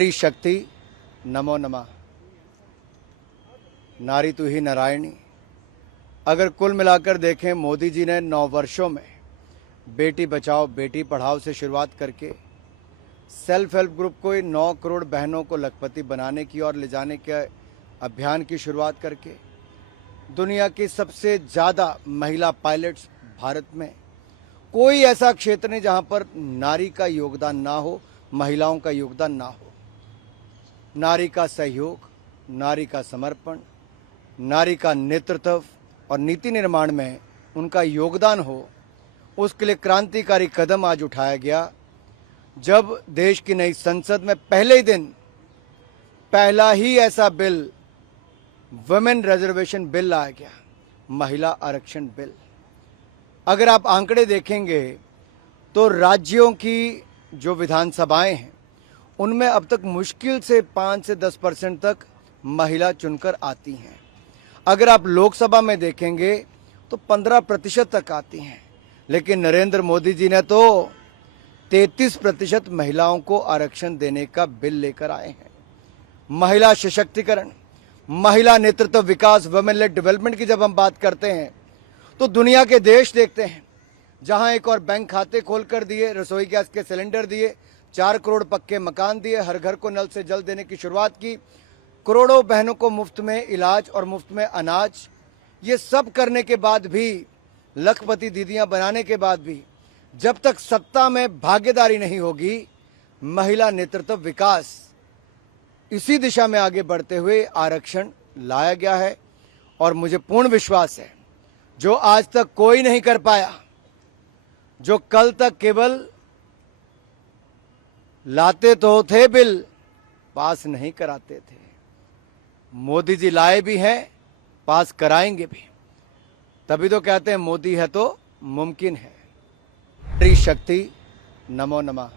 नारी शक्ति नमो नमः। नारी तू ही नारायणी। अगर कुल मिलाकर देखें, मोदी जी ने 9 वर्षों में बेटी बचाओ बेटी पढ़ाओ से शुरुआत करके सेल्फ हेल्प ग्रुप को 9 करोड़ बहनों को लखपति बनाने की और ले जाने के अभियान की शुरुआत करके दुनिया की सबसे ज़्यादा महिला पायलट्स भारत में, कोई ऐसा क्षेत्र नहीं जहां पर नारी का योगदान ना हो, महिलाओं का योगदान ना हो। नारी का सहयोग, नारी का समर्पण, नारी का नेतृत्व और नीति निर्माण में उनका योगदान हो, उसके लिए क्रांतिकारी कदम आज उठाया गया। जब देश की नई संसद में पहले ही दिन पहला ही ऐसा बिल, वुमेन रिजर्वेशन बिल लाया गया, महिला आरक्षण बिल। अगर आप आंकड़े देखेंगे तो राज्यों की जो विधानसभाएं हैं उनमें अब तक मुश्किल से 5 से 10% तक महिला चुनकर आती हैं। अगर आप लोकसभा में देखेंगे तो 15% तक आती हैं, लेकिन नरेंद्र मोदी जी ने तो 33% महिलाओं को आरक्षण देने का बिल लेकर आए हैं। महिला सशक्तिकरण, महिला नेतृत्व विकास, वुमेन लेड डेवलपमेंट की जब हम बात करते हैं तो दुनिया के देश देखते हैं जहां एक और बैंक खाते खोल कर दिए, रसोई गैस के सिलेंडर दिए, 4 करोड़ पक्के मकान दिए, हर घर को नल से जल देने की शुरुआत की, करोड़ों बहनों को मुफ्त में इलाज और मुफ्त में अनाज। ये सब करने के बाद भी, लखपति दीदियां बनाने के बाद भी, जब तक सत्ता में भागीदारी नहीं होगी, महिला नेतृत्व विकास, इसी दिशा में आगे बढ़ते हुए आरक्षण लाया गया है। और मुझे पूर्ण विश्वास है जो आज तक कोई नहीं कर पाया, जो कल तक केवल लाते तो थे बिल, पास नहीं कराते थे, मोदी जी लाए भी हैं, पास कराएंगे भी। तभी तो कहते हैं मोदी है तो मुमकिन है। नारी शक्ति नमो नमः।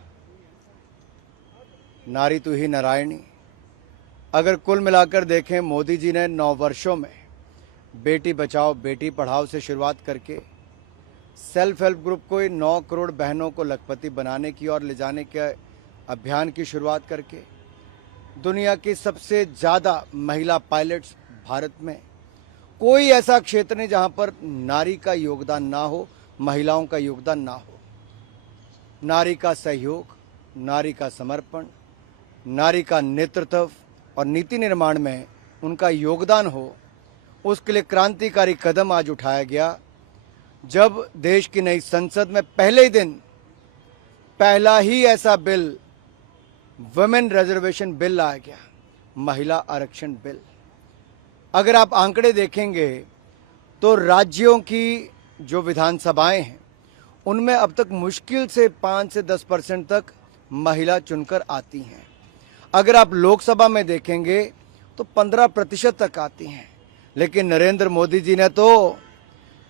नारी तू ही नारायणी। अगर कुल मिलाकर देखें, मोदी जी ने 9 वर्षों में बेटी बचाओ बेटी पढ़ाओ से शुरुआत करके सेल्फ हेल्प ग्रुप को 9 करोड़ बहनों को लखपति बनाने की और ले जाने के अभियान की शुरुआत करके दुनिया की सबसे ज़्यादा महिला पायलट्स भारत में, कोई ऐसा क्षेत्र नहीं जहां पर नारी का योगदान ना हो, महिलाओं का योगदान ना हो। नारी का सहयोग, नारी का समर्पण, नारी का नेतृत्व और नीति निर्माण में उनका योगदान हो, उसके लिए क्रांतिकारी कदम आज उठाया गया। जब देश की नई संसद में पहले ही दिन पहला ही ऐसा बिल, वुमेन रिजर्वेशन बिल लाया गया, महिला आरक्षण बिल। अगर आप आंकड़े देखेंगे तो राज्यों की जो विधानसभाएं हैं उनमें अब तक मुश्किल से 5 से 10% तक महिला चुनकर आती हैं। अगर आप लोकसभा में देखेंगे तो 15% तक आती हैं, लेकिन नरेंद्र मोदी जी ने तो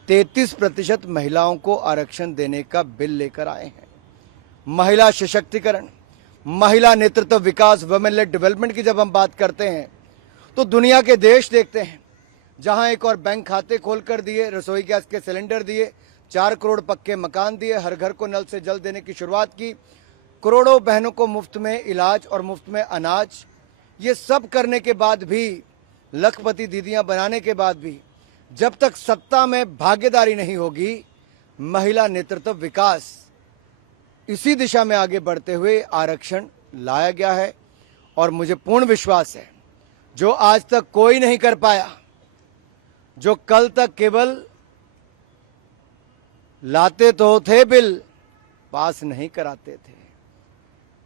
33% महिलाओं को आरक्षण देने का बिल लेकर आए हैं। महिला सशक्तिकरण, महिला नेतृत्व विकास, वुमेन लेड डेवलपमेंट की जब हम बात करते हैं तो दुनिया के देश देखते हैं जहां एक और बैंक खाते खोल कर दिए, रसोई गैस के सिलेंडर दिए, 4 करोड़ पक्के मकान दिए, हर घर को नल से जल देने की शुरुआत की, करोड़ों बहनों को मुफ्त में इलाज और मुफ्त में अनाज। ये सब करने के बाद भी, लखपति दीदियां बनाने के बाद भी, जब तक सत्ता में भागीदारी नहीं होगी, महिला नेतृत्व विकास, इसी दिशा में आगे बढ़ते हुए आरक्षण लाया गया है। और मुझे पूर्ण विश्वास है जो आज तक कोई नहीं कर पाया, जो कल तक केवल लाते तो थे बिल, पास नहीं कराते थे,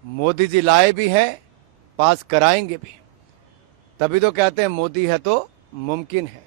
मोदी जी लाए भी हैं, पास कराएंगे भी। तभी तो कहते हैं मोदी है तो मुमकिन है।